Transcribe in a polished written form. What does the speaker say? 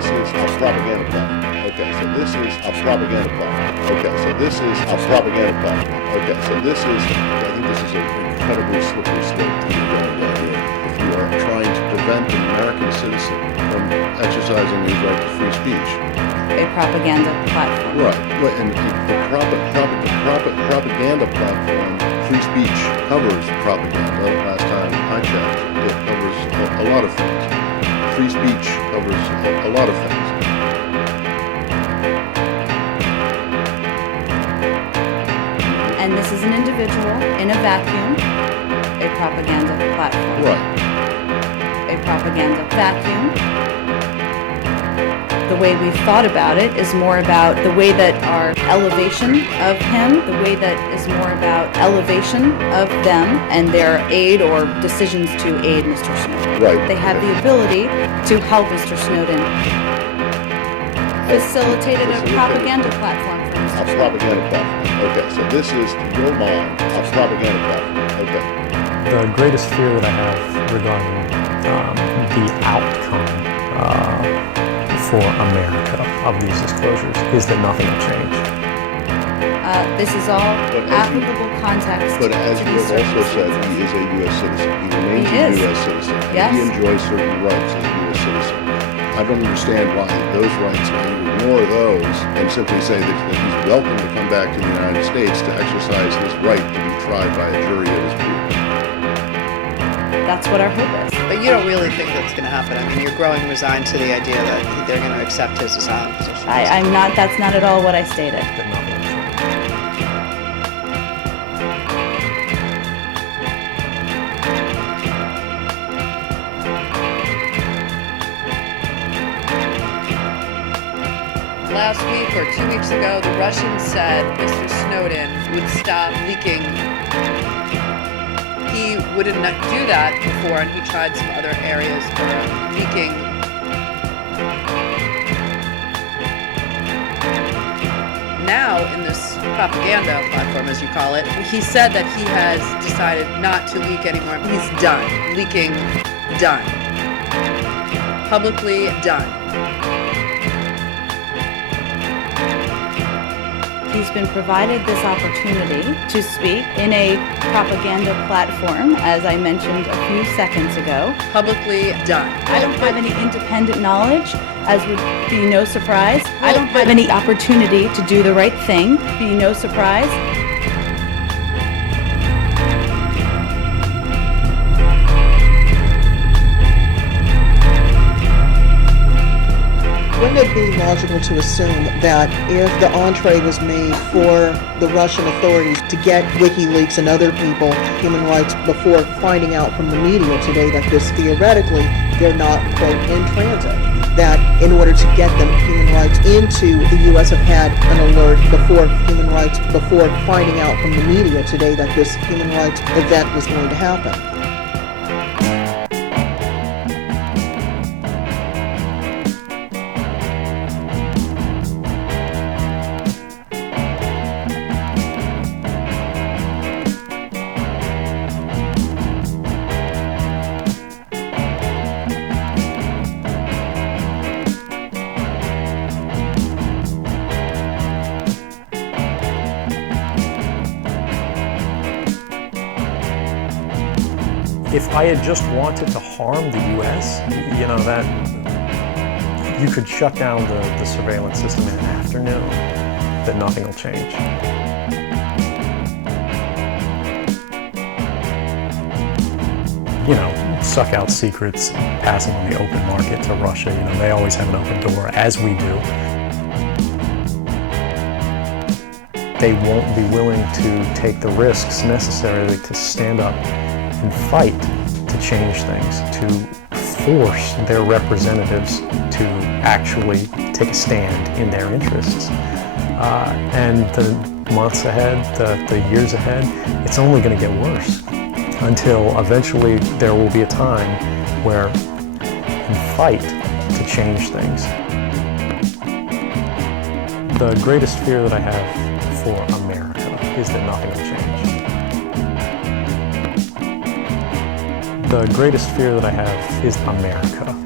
this is a propaganda platform. Okay, so this is a propaganda platform. Okay, so this is a propaganda platform. Okay, so this is, I think this is an incredibly slippery slope that you're going down here. If you are trying to prevent an American citizen from exercising his right to free speech. A propaganda platform. Right, and the propaganda platform, free speech covers propaganda. Last time I checked, it covers a lot of things. Free speech covers a lot of things. And this is an individual in a vacuum, a propaganda platform. Right. A propaganda vacuum. The way we've thought about it is more about the way that our elevation of him, the way that is more about elevation of them and their aid or decisions to aid Mr. Snowden. Right. They have the ability to help Mr. Snowden. Facilitated a propaganda platform for Mr. Snowden. A propaganda platform. Okay, so this is, to your mind, a propaganda platform. Okay. The greatest fear that I have regarding the outcome for America of these disclosures is that nothing will change. This is all applicable context. But as to you these have also said, circumstances. he is a U.S. citizen. He remains He a is. U.S. citizen. And Yes. he enjoys certain rights as a U.S. citizen. I don't understand why those rights, why you ignore those and simply say that he's welcome to come back to the United States to exercise his right to be tried by a jury of his peers. That's what our hope is. But you don't really think that's going to happen. I mean, you're growing resigned to the idea that they're going to accept his asylum position. I'm not, that's not at all what I stated. That nothing will change. Last week or 2 weeks ago, the Russians said Mr. Snowden would stop leaking. He wouldn't do that before, and he tried some other areas for leaking. Now, in this propaganda platform, as you call it, he said that he has decided not to leak anymore. He's done. Leaking, done. Publicly, done. He's been provided this opportunity to speak in a propaganda platform, as I mentioned a few seconds ago. Publicly, done. I don't have any independent knowledge, as would be no surprise. I don't have any opportunity to do the right thing, be no surprise. Wouldn't it be logical to assume that if the entree was made for the Russian authorities to get WikiLeaks and other people human rights before finding out from the media today that this theoretically they're not, quote, in transit, that in order to get them human rights into the U.S. have had an alert before finding out from the media today that this human rights event was going to happen? If I had just wanted to harm the U.S., you know, that you could shut down the surveillance system in an afternoon, that nothing will change. You know, suck out secrets, pass them on the open market to Russia. You know, they always have an open door, as we do. They won't be willing to take the risks necessarily to stand up and fight to change things, to force their representatives to actually take a stand in their interests. And the months ahead, the years ahead, it's only going to get worse until eventually there will be a time where we fight to change things. The greatest fear that I have for America is that nothing will change. The greatest fear that I have is America.